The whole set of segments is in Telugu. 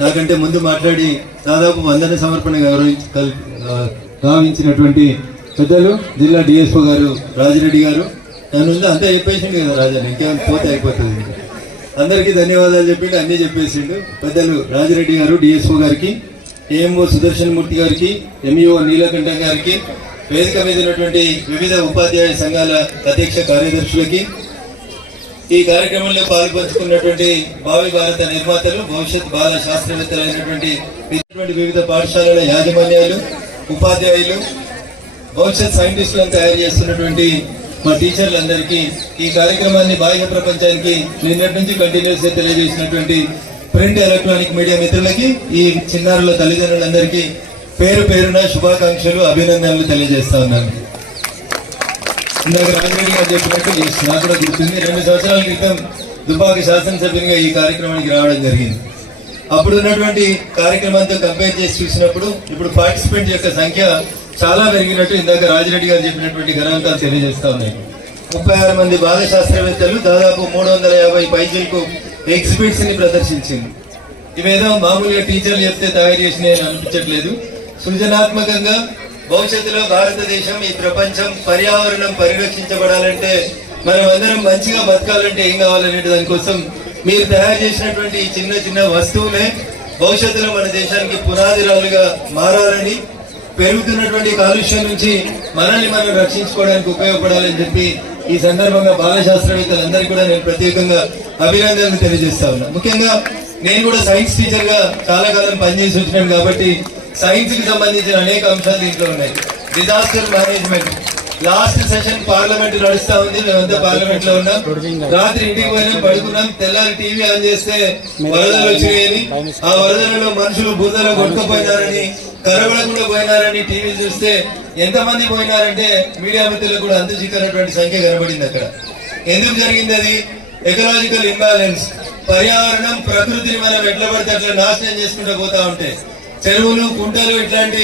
నాకంటే ముందు మాట్లాడి దాదాపు వందన సమర్పణ గావించినటువంటి పెద్దలు జిల్లా డిఎస్ఓ గారు రాజిరెడ్డి గారు. నన్ను ఉంది అంతా చెప్పేసిండు కదా రాజా ఇంకేం పోతే అయిపోతుంది. అందరికీ ధన్యవాదాలు చెప్పిండు అన్నీ చెప్పేసిండు. పెద్దలు రాజిరెడ్డి గారు డిఎస్ఓ గారికి ఏఎంఓ సుదర్శన్ మూర్తి గారికి ఎంఈఓ నీలకంఠం గారికి వేదిక మీద ఉన్నటువంటి వివిధ ఉపాధ్యాయ సంఘాల అధ్యక్ష కార్యదర్శులకి ఈ కార్యక్రమంలో పాల్పంచుకున్నటువంటి భావి భారత నిర్మాతలు భవిష్యత్ బాల శాస్త్రవేత్తలు అయినటువంటి వివిధ పాఠశాలల యాజమాన్యాలు ఉపాధ్యాయులు భవిష్యత్ సైంటిస్టులను తయారు చేస్తున్నటువంటి మా టీచర్లందరికీ ఈ కార్యక్రమాన్ని బాహ్య ప్రపంచానికి నిన్నటి నుంచి కంటిన్యూస్గా తెలియజేసినటువంటి ప్రింట్ ఎలక్ట్రానిక్ మీడియా మిత్రులకి ఈ చిన్నారుల తల్లిదండ్రులందరికీ పేరు పేరున శుభాకాంక్షలు అభినందనలు తెలియజేస్తా ఉన్నాను. ఇందాక రాజమండ్రి గారు చెప్పినట్టు నాకు కూడా గుర్తుంది. రెండు సంవత్సరాల క్రితం దుబ్బాకి శాసనసభ్యునిగా ఈ కార్యక్రమానికి రావడం జరిగింది. అప్పుడు ఉన్నటువంటి కార్యక్రమంతో కంపేర్ చేసి చూసినప్పుడు ఇప్పుడు పార్టిసిపెంట్ యొక్క సంఖ్య చాలా పెరిగినట్టు ఇందాక రాజిరెడ్డి గారు చెప్పినటువంటి గణాంకాలు తెలియజేస్తా ఉన్నాయి. ముప్పై ఆరు మంది బాల శాస్త్రవేత్తలు దాదాపు మూడు వందల యాభై పైజీలకు ఎగ్జిబిట్స్ని ప్రదర్శించింది. ఇవేదో మామూలుగా టీచర్లు చెప్తే తయారు చేసిన అనిపించట్లేదు. సృజనాత్మకంగా భవిష్యత్తులో భారతదేశం ఈ ప్రపంచం పర్యావరణం పరిరక్షించబడాలంటే మనం అందరం మంచిగా బతకాలంటే ఏం కావాలనే దానికోసం మీరు తయారు చేసినటువంటి ఈ చిన్న చిన్న వస్తువులే భవిష్యత్తులో మన దేశానికి పునాదిరాలుగా మారాలని పెరుగుతున్నటువంటి కాలుష్యం నుంచి మనల్ని మనం రక్షించుకోవడానికి ఉపయోగపడాలని చెప్పి ఈ సందర్భంగా బాల శాస్త్రవేత్తలందరికీ కూడా నేను ప్రత్యేకంగా అభినందనలు తెలియజేస్తా ఉన్నా. ముఖ్యంగా నేను కూడా సైన్స్ టీచర్గా చాలా కాలం పనిచేసి వచ్చినాను కాబట్టి సైన్స్కి సంబంధించిన అనేక అంశాలు దీంట్లో ఉన్నాయి. Disaster management last session parliament నడుస్తా ఉంది. మేమంతా పార్లమెంట్లో ఉన్నాం. రాత్రి ఇంటికి పోయినాం పడుకున్నాం. తెల్లారి టీవీ ఆన్ చేస్తే వరదలు వచ్చినాయని ఆ వరదలలో మనుషులు బురదలో కొట్టుకుపోయినారని కరబడకుండా పోయినారని టీవీ చూస్తే ఎంతమంది పోయినారంటే మీడియా మిత్రులకు కూడా అంత చిక్కనటువంటి సంఖ్య కనబడింది అక్కడ. ఎందుకు జరిగింది అది? ఎకలాజికల్ ఇంబ్యాలెన్స్ పర్యావరణం ప్రకృతిని మనం ఎట్లా పడితే అట్లా నాశనం చేసుకుంటూ పోతా ఉంటే చెరువులు కుంటలు ఇట్లాంటి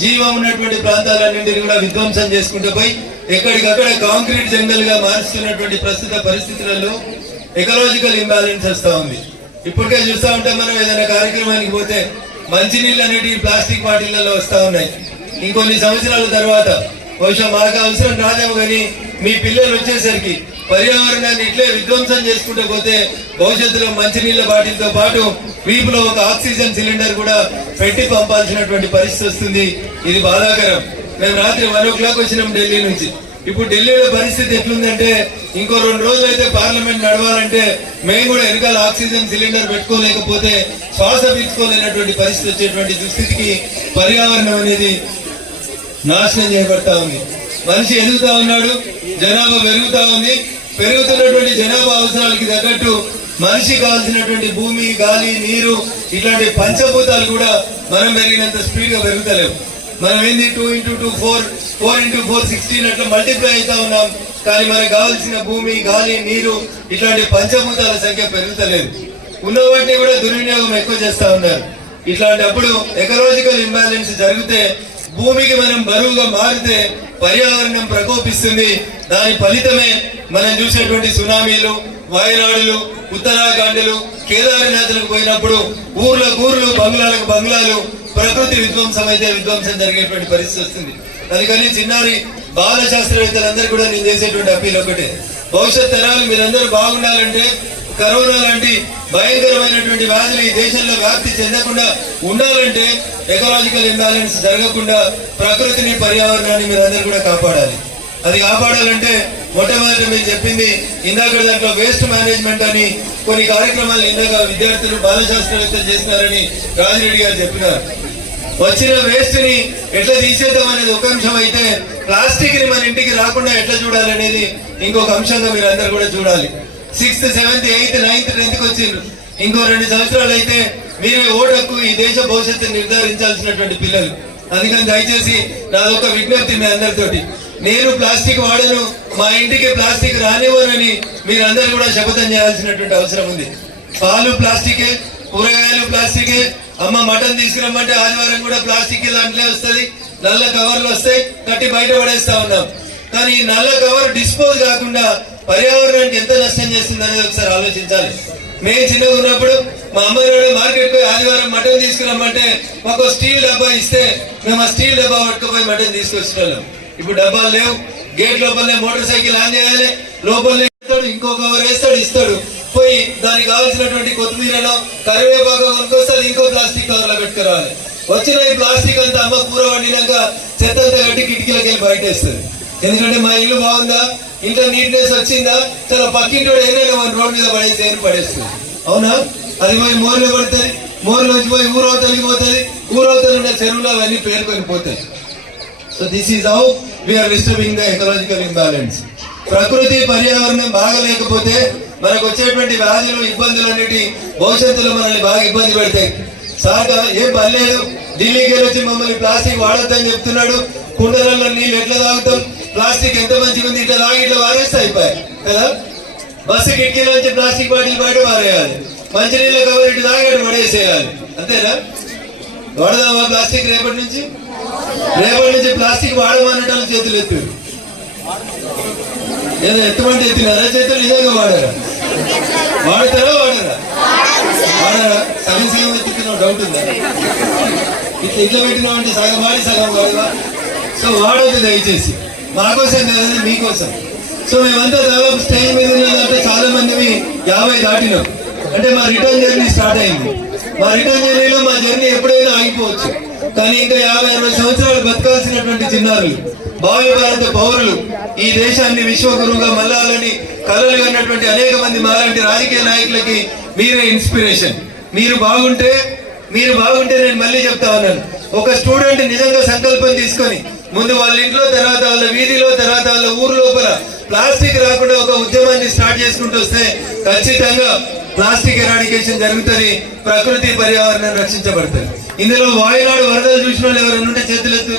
జీవం ఉన్నటువంటి ప్రాంతాలన్నింటినీ కూడా విధ్వంసం చేసుకుంటూ పోయి ఎక్కడికక్కడ కాంక్రీట్ జంగల్గా మారుస్తున్నటువంటి ప్రస్తుత పరిస్థితులలో ఎకలాజికల్ ఇంబ్యాలెన్స్ వస్తూ ఉంది. ఇప్పటికే చూస్తూ ఉంటే మనం ఏదైనా కార్యక్రమానికి పోతే మంచినీళ్ళు అనేటివి ప్లాస్టిక్ బాటిళ్ళలో వస్తూ ఉన్నాయి. ఇంకొన్ని సంవత్సరాల తర్వాత బహుశా మాకు అవసరం రాదేమో కానీ మీ పిల్లలు వచ్చేసరికి పర్యావరణాన్ని ఇట్లే విధ్వంసం చేసుకుంటూ పోతే భవిష్యత్తులో మంచినీళ్ళ బాటిల్తో పాటు వీపులో ఒక ఆక్సిజన్ సిలిండర్ కూడా పెట్టి పంపాల్సినటువంటి పరిస్థితి వస్తుంది. ఇది బాధాకరం. మేము రాత్రి వన్ ఓ క్లాక్ వచ్చినాం ఢిల్లీ నుంచి. ఇప్పుడు ఢిల్లీలో పరిస్థితి ఎట్లుందంటే ఇంకో రెండు రోజులు అయితే పార్లమెంట్ నడవాలంటే మేము కూడా వెనకాల ఆక్సిజన్ సిలిండర్ పెట్టుకోలేకపోతే శ్వాస పీల్చుకోలేనటువంటి పరిస్థితి వచ్చేటువంటి దుస్థితికి పర్యావరణం అనేది నాశనం చేయబడతా ఉంది. మనిషి ఎదుగుతా ఉన్నాడు జనాభా పెరుగుతా ఉంది పెరుగుతున్నటువంటి జనాభా అవసరాలకి తగ్గట్టు మనిషి కావాల్సినటువంటి భూమి గాలి నీరు ఇట్లాంటి పంచభూతాలు కూడా మనం పెరిగినంత స్పీడ్గా పెరుగుతలేవు. మనం ఏంది two into two four four into four sixteen అట్లా మల్టిప్లై అవుతా ఉన్నాం. కానీ మనకు కావాల్సిన భూమి గాలి నీరు ఇట్లాంటి పంచభూతాల సంఖ్య పెరుగుతలేదు. ఉన్న వాటిని కూడా దుర్వినియోగం ఎక్కువ చేస్తా ఉన్నారు. ఇట్లాంటప్పుడు ఎకలాజికల్ ఇంబ్యాలెన్స్ జరిగితే భూమికి మనం బరువుగా మారితే పర్యావరణం ప్రకోపిస్తుంది. దాని ఫలితమే మనం చూసేటువంటి సునామీలు వయనాడులు ఉత్తరాఖండ్లు కేదారనాథులకు పోయినప్పుడు ఊర్ల ఊర్లు బంగ్లాలకు బంగ్లాలు ప్రకృతి విధ్వంసం అయితే విధ్వంసం జరిగేటువంటి పరిస్థితి వస్తుంది. అందుకని చిన్నారి బాల శాస్త్రవేత్తలందరూ కూడా నేను చేసేటువంటి అప్పీల్ ఒకటే. భవిష్యత్ తరాలు మీరందరూ బాగుండాలంటే కరోనా లాంటి భయంకరమైనటువంటి వ్యాధులు ఈ దేశంలో వ్యాప్తి చెందకుండా ఉండాలంటే ఎకలాజికల్ ఇంబ్యాలెన్స్ జరగకుండా ప్రకృతిని పర్యావరణాన్ని మీరందరూ కూడా కాపాడాలి. అది కాపాడాలంటే మొట్టమొదటి మీరు చెప్పింది ఇందాక దాంట్లో వేస్ట్ మేనేజ్మెంట్ అని కొన్ని కార్యక్రమాలు ఇందాక విద్యార్థులు బాల శాస్త్రవేత్తలు చేస్తున్నారని రాజిరెడ్డి గారు చెప్పినారు. వచ్చిన వేస్ట్ని ఎట్లా తీసేద్దాం అనేది ఒక అంశం అయితే ప్లాస్టిక్ని మన ఇంటికి రాకుండా ఎట్లా చూడాలనేది ఇంకొక అంశంగా మీరు అందరు కూడా చూడాలి. సిక్స్త్ సెవెంత్ ఎయిత్ నైన్త్ టెన్త్కి వచ్చిండ్రు. ఇంకో రెండు సంవత్సరాలు అయితే మీరే ఓటకు ఈ దేశ భవిష్యత్తు నిర్ధారించాల్సినటువంటి పిల్లలు. అందుకని దయచేసి నాదొక విజ్ఞప్తి మీ అందరితోటి. నేను ప్లాస్టిక్ వాడను మా ఇంటికి ప్లాస్టిక్ రానివ్వనని మీరందరూ కూడా శపథం చేయాల్సినటువంటి అవసరం ఉంది. పాలు ప్లాస్టికే కూరగాయలు ప్లాస్టికే అమ్మ మటన్ తీసుకురమ్మంటే ఆదివారం కూడా ప్లాస్టిక్ దాంట్లో వస్తుంది. నల్ల కవర్లు వస్తాయి కట్టి బయట పడేస్తా ఉన్నాం. కానీ ఈ నల్ల కవర్ డిస్పోజ్ కాకుండా పర్యావరణానికి ఎంత నష్టం చేస్తుంది అనేది ఒకసారి ఆలోచించాలి. మేము చిన్నగా ఉన్నప్పుడు మా అమ్మాయి నాన్న మార్కెట్ పోయి ఆదివారం మటన్ తీసుకురమ్మంటే మాకు స్టీల్ డబ్బా ఇస్తే మేము ఆ స్టీల్ డబ్బా పట్టుకుపోయి మటన్ తీసుకొచ్చేవాళ్ళం ఇప్పుడు డబ్బాలు లేవు. గేట్ లోపలనే మోటార్ సైకిల్ ఆన్ చేయాలి. లోపలనే ఇస్తాడు ఇంకో కవర్ వేస్తాడు ఇస్తాడు. పోయి దానికి కావాల్సినటువంటి కొత్తిమీరలో కరివేపాకు కొనుక్కొస్తే ఇంకో ప్లాస్టిక్ కవర్లో పెట్టుకురావాలి. వచ్చిన ఈ ప్లాస్టిక్ అంతా అమ్మ కూర వండినాక చెత్త అంతా కట్టి కిటికీలకి వెళ్ళి బయట వేస్తుంది ఎందుకంటే మా ఇల్లు బాగుందా? ఇంకా నీట్నెస్ వచ్చిందా? చాలా పక్కింటి ఏదైనా మన రోడ్ మీద పడేస్తే అని పడేస్తుంది. అవునా? అది పోయి మోర్లో పడుతుంది మోర్లో వచ్చి పోయి ఊరవతలికి పోతుంది ఊరవతలు ఉన్న చెరువులు అవన్నీ పేరుకొని పోతాయి. So this is how we are disturbing the ecological imbalance ప్రకృతి పర్యావరణం బాగలేకపోతే మనకు వచ్చేటువంటి వ్యాధులు ఇబ్బందులు అనేటి భవిష్యత్తులో మనల్ని బాగా ఇబ్బంది పెడతాయి. సార్ కదా, ఏం పర్లేదు. ఢిల్లీకి వెళ్ళి వచ్చి మమ్మల్ని ప్లాస్టిక్ వాడొద్దని చెప్తున్నాడు. కుండలలో నీళ్ళు ఎట్లా తాగుతాం ప్లాస్టిక్ ఎంత మంచిగా ఉంది ఇట్లా తాగి ఇట్లా వారేస్తే అయిపోయాయి. కదా? బస్సు కిటికీలోంచి ప్లాస్టిక్ బాటిల్ బయట మంచి మంచినీళ్ళ కవర్ ఇటు తాగాడు పడేసేయాలి. అంతేనా? వాడదామా ప్లాస్టిక్ రేపటి నుంచి? రేపటి నుంచి ప్లాస్టిక్ వాడమన్నట్టు చేతులు ఎత్తు ఏదో ఎటువంటి ఎత్తినారా? చేతులు నిజంగా వాడారా? వాడతారా వాడరా? వాడరా? సగం సగం ఎత్తుతున్నావు డౌట్ ఉందా? ఇట్లా ఇట్లా పెట్టినావు అంటే సగం వాడి సగం వాడవా? సో వాడొద్దు దయచేసి. మా కోసం కదండి మీకోసం. సో మేమంతా దాదాపు స్టేజ్ మీద ఉన్నదంటే చాలా మంది యాభై దాటినాం. అంటే మా రిటర్న్ జర్నీ స్టార్ట్ అయింది. మా రిటర్న్ జర్నీలో మా జర్నీ ఎప్పుడైనా ఆగిపోవచ్చు. కానీ ఇంకా యాభై అరవై సంవత్సరాలు బతకాల్సినటువంటి చిన్నారులు భావి భారత పౌరులు ఈ దేశాన్ని విశ్వగురువుగా మళ్ళాలని కలలు కన్నటువంటి అనేక మంది మాలాంటి రాజకీయ నాయకులకి మీరే ఇన్స్పిరేషన్. మీరు బాగుంటే మీరు బాగుంటే నేను మళ్ళీ చెప్తా ఉన్నాను. ఒక స్టూడెంట్ నిజంగా సంకల్పం తీసుకొని ముందు వాళ్ళ ఇంట్లో తర్వాత వాళ్ళ వీధిలో తర్వాత వాళ్ళ ఊరు లోపల ప్లాస్టిక్ రాకుండా ఒక ఉద్యమాన్ని స్టార్ట్ చేసుకుంటూ వస్తే ఖచ్చితంగా ప్లాస్టిక్ ఎరాడికేషన్ జరుగుతుంది ప్రకృతి పర్యావరణం రక్షించబడుతుంది. ఇందులో వాయునాడు వరదలు చూసిన వాళ్ళు ఎవరైనా ఉంటే చేతులెత్తు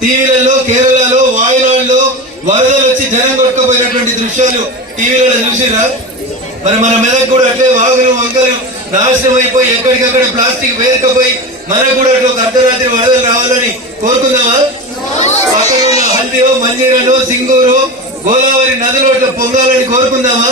టీవీలలో కేరళలో వాయునాడులో వరదలు వచ్చి జనం కొట్టుకుపోయినటువంటి దృశ్యాలు టీవీలలో చూసిరా మరి మన మెదక్ కూడా అట్లే వాగులు వంకలు నాశనం అయిపోయి ఎక్కడికక్కడ ప్లాస్టిక్ వేరకపోయి మనకు కూడా అట్లా ఒక అర్ధరాత్రి వరదలు రావాలని కోరుకుందామా? పక్కన ఉన్న హల్దీలో మంజీరలో సింగూరు గోదావరి నదులు అట్లా పొంగాలని కోరుకుందామా?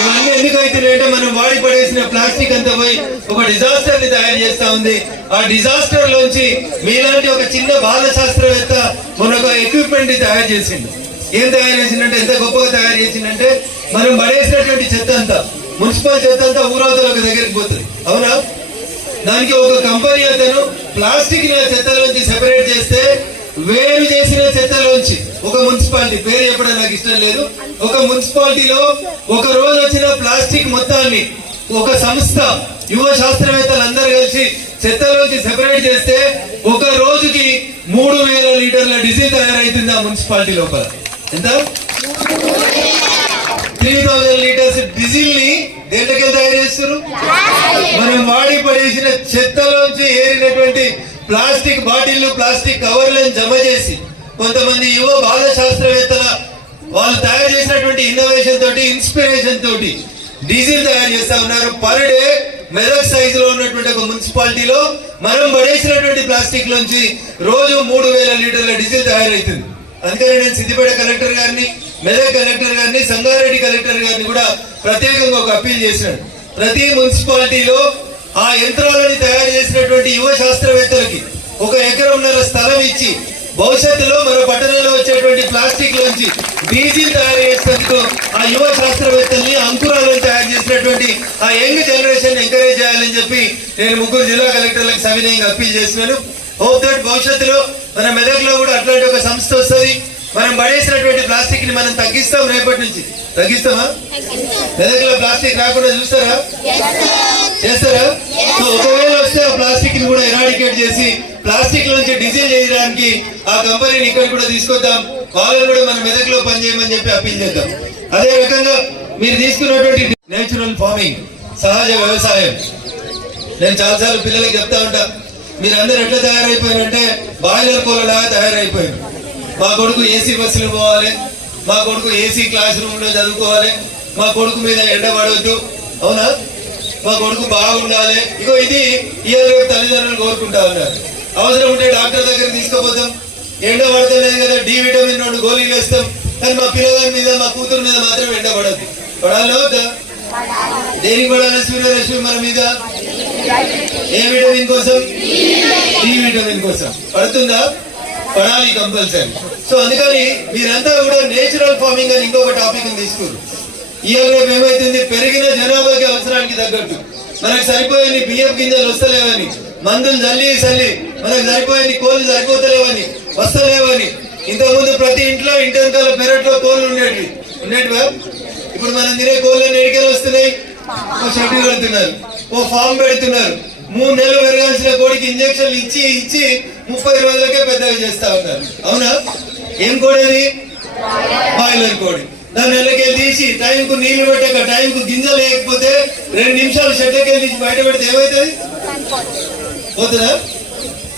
ఇవన్నీ ఎందుకైతున్నాయంటే మనం వాడి పడేసిన ప్లాస్టిక్ అంతా పోయి ఒక డిజాస్టర్ని తయారు చేస్తా ఉంది. ఆ డిజాస్టర్ లోంచి మీలాంటి ఒక చిన్న బాల శాస్త్రవేత్త మన ఒక ఎక్విప్మెంట్ని తయారు చేసిండు. ఏం తయారు చేసిందంటే ఎంత గొప్పగా తయారు చేసిందంటే మనం పడేసినటువంటి చెత్త అంతా మున్సిపల్ చెత్త అంతా ఊరవతల ఒక దగ్గరికి పోతుంది. అవునా? దానికి ఒక కంపెనీ అతను ప్లాస్టిక్ చెత్తలోంచి సెపరేట్ చేస్తే వేరు చేసిన చెత్తలోంచి ఒక మున్సిపాలిటీ పేరు చెప్పడం నాకు ఇష్టం లేదు. ఒక మున్సిపాలిటీలో ఒక రోజు వచ్చిన ప్లాస్టిక్ మొత్తాన్ని ఒక సంస్థ యువ శాస్త్రవేత్తలు అందరు కలిసి చెత్తలోంచి సెపరేట్ చేస్తే ఒక రోజుకి మూడు వేల లీటర్ల డీజిల్ తయారైతుంది ఆ మున్సిపాలిటీ లోపల. ఎంత త్రీ థౌజండ్ లీటర్స్ డీజిల్ని దేంట్లోకి తయారు చేస్తారు మనం వాడి చెత్తలోంచి ఏరినటువంటి ప్లాస్టిక్ బాటిల్ ప్లాస్టిక్ కవర్లను జమ చేసి కొంతమంది యువ బాల శాస్త్రవేత్తల వాళ్ళు తయారు చేసినటువంటి ఇన్నోవేషన్ తోటి ఇన్స్పిరేషన్ తోటి డీజిల్ తయారు చేస్తా ఉన్నారు. పర్ డే మెదక్ సైజ్లో ఉన్నటువంటి ఒక మున్సిపాలిటీలో మనం పడేసినటువంటి ప్లాస్టిక్ లోంచి రోజు మూడు వేల లీటర్ల డీజిల్ తయారవుతుంది అందుకని నేను సిద్దిపేట కలెక్టర్ గారిని మెదక్ కలెక్టర్ గారిని సంగారెడ్డి కలెక్టర్ గారిని కూడా ప్రత్యేకంగా ఒక అప్పీల్ చేశాడు ప్రతి మున్సిపాలిటీలో ఆ యంత్రాలని తయారు చేసినటువంటి యువ శాస్త్రవేత్తలకి ఒక ఎకరంన్నర స్థలం ఇచ్చి భవిష్యత్తులో మన పట్టణంలో వచ్చేటువంటి ప్లాస్టిక్ లోంచి డీజిల్ తయారు చేసేందుకు ఆ యువ శాస్త్రవేత్తల్ని అంకురాలను తయారు చేసినటువంటి ఆ యంగ్ జనరేషన్ ఎంకరేజ్ చేయాలని చెప్పి నేను ముగ్గురు జిల్లా కలెక్టర్లకు సవినయంగా అప్పీల్ చేసినాను హోప్ దట్ భవిష్యత్తులో మన మెదక్లో కూడా అట్లాంటి ఒక సంస్థ వస్తుంది. మనం పడేసినటువంటి ప్లాస్టిక్ని మనం తగ్గిస్తాం రేపటి నుంచి. తగ్గిస్తామా మెదక్ ప్లాస్టిక్ రాకుండా చూస్తారా? చేస్తారా? సో ఒకవేళ వస్తే ఆ ప్లాస్టిక్ని కూడా ఎరాడికేట్ చేసి ప్లాస్టిక్ నుంచి డిజైన్ చేయడానికి ఆ కంపెనీని ఇక్కడ కూడా తీసుకొద్దాం. వాళ్ళని కూడా మనం మెదక్లో పనిచేయమని చెప్పి అప్పీల్ చేద్దాం. అదే రకంగా మీరు తీసుకున్నటువంటి నేచురల్ ఫార్మింగ్ సహజ వ్యవసాయం. నేను చాలాసార్లు పిల్లలకి చెప్తా ఉంటా మీరందరూ ఎట్లా తయారైపోయినంటే బాయిలర్ కోళ్ళలాగా తయారైపోయారు. మా కొడుకు ఏసీ బస్సులు పోవాలి. మా కొడుకు ఏసీ క్లాస్ రూమ్లో చదువుకోవాలి. మా కొడుకు మీద ఎండ పడవద్దు అవునా? మా కొడుకు బాగుండాలి. ఇగో ఇది ఇవాళ రేపు తల్లిదండ్రులు కోరుకుంటా ఉన్నారు. అవసరం ఉంటే డాక్టర్ దగ్గర తీసుకుపోతాం. ఎండ పడతలేదు కదా డి విటమిన్ రెండు గోళీలు వేస్తాం. కానీ మా పిల్లగారి మీద మా కూతురు మీద మాత్రం ఎండ పడద్దు. పడాలి వద్దా? దేనికి పడాలి సూర్యరశ్మి మన మీద? ఏ విటమిన్ కోసం? డి విటమిన్ కోసం. పడుతుందా? పడాలి కంపల్సరీ. సో అందుకని మీరంతా కూడా నేచురల్ ఫార్మింగ్ అని ఇంకొక టాపిక్ తీసుకున్నారు ఇవాళ రేపు ఏమైతుంది? పెరిగిన జనాభాకి అవసరానికి తగ్గట్టు. మనకు సరిపోయని బియ్యం గింజలు వస్తలేవని మందులు చల్లి చల్లి మనకు సరిపోయని కోళ్ళు సరిపోతలేవని వస్తలేవని. ఇంతకుముందు ప్రతి ఇంట్లో ఇంటి వెనకాల పెరట్లో కోళ్ళు ఉండేవి ఉండేటివా? ఇప్పుడు మనం తినే కోళ్ళు ఎడికలు వస్తున్నాయి? ఓ షెడ్యూల్ కడుతున్నారు ఓ ఫామ్ పెడుతున్నారు. మూడు నెలలు పెరగాల్సిన కోడికి ఇంజక్షన్లు ఇచ్చి ఇచ్చి ముప్పై రోజులకే పెద్దవి చేస్తా ఉన్నారు. అవునా? ఏం కోడి అది? బాయిలర్ కోడి. దాన్ని నెలకెళ్ళి తీసి టైంకు నీళ్ళు పెట్టక టైంకు గింజలు లేకపోతే రెండు నిమిషాలు షెడ్లకెళ్ళి తీసి బయట పెడితే ఏమవుతుంది? పోతుందా?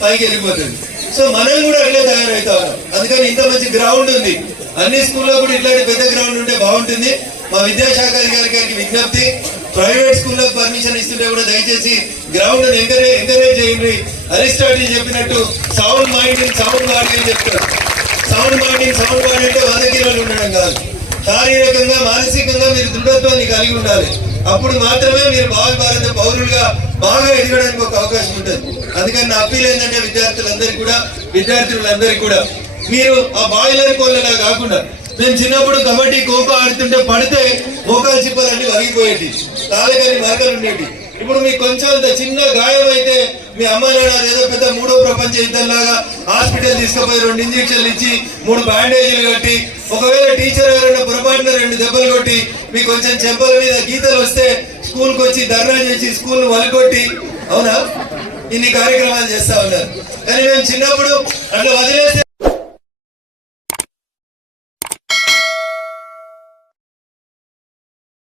పైకి వెళ్ళిపోతుంది. సో మనం కూడా అట్లే తయారవుతా. ఉన్నాం అందుకని ఇంత మంచి గ్రౌండ్ ఉంది. అన్ని స్కూల్లో కూడా ఇట్లాంటి పెద్ద గ్రౌండ్ ఉంటే బాగుంటుంది. మా విద్యాశాఖ అధికారి గారికి విజ్ఞప్తి. ప్రైవేట్ స్కూళ్ళకు పర్మిషన్ ఇస్తుంటే కూడా దయచేసి గ్రౌండ్ ఎంకరేజ్ ఎంకరేజ్ చేయండి. అరిస్టాటిల్ చెప్పినట్టు సౌండ్ మైండ్ సౌండ్ బాడీ అని చెప్తారు. సౌండ్ బాడీ సౌండ్ బాడీ అంటే వంద కిలోలు ఉండడం కాదు. శారీరకంగా మానసికంగా మీరు దృఢత్వాన్ని కలిగి ఉండాలి. అప్పుడు మాత్రమే మీరు భావి భారత పౌరులుగా బాగా ఎదగడానికి ఒక అవకాశం ఉంటుంది. అందుకని నా అప్పీల్ ఏంటంటే విద్యార్థులందరికీ కూడా విద్యార్థులందరికీ కూడా మీరు ఆ బాయిలర్ కోళ్ళలా కాకుండా మేము చిన్నప్పుడు కబడ్డీ ఖోఖో ఆడుతుంటే పడితే మోకాలు చిప్పలన్నీ వరిగిపోయేది తాళకని మరకలు ఉండేవి ఇప్పుడు మీకు కొంచెం చిన్న గాయం అయితే మీ అమ్మ నాన్న ఏదో పెద్ద మూడో ప్రపంచ యుద్ధంలాగా హాస్పిటల్ తీసుకుపోయి రెండు ఇంజక్షన్లు ఇచ్చి మూడు బ్యాండేజీలు కట్టి ఒకవేళ టీచర్ ఎవరైనా పొరపాటున రెండు దెబ్బలు కొట్టి మీకు కొంచెం చెంపల మీద గీతలు వస్తే స్కూల్కి వచ్చి ధర్నా చేసి స్కూల్ వలకొట్టి. అవునా? ఇన్ని కార్యక్రమాలు చేస్తా ఉన్నారు. కానీ మేము చిన్నప్పుడు అట్లా వదిలేస్తే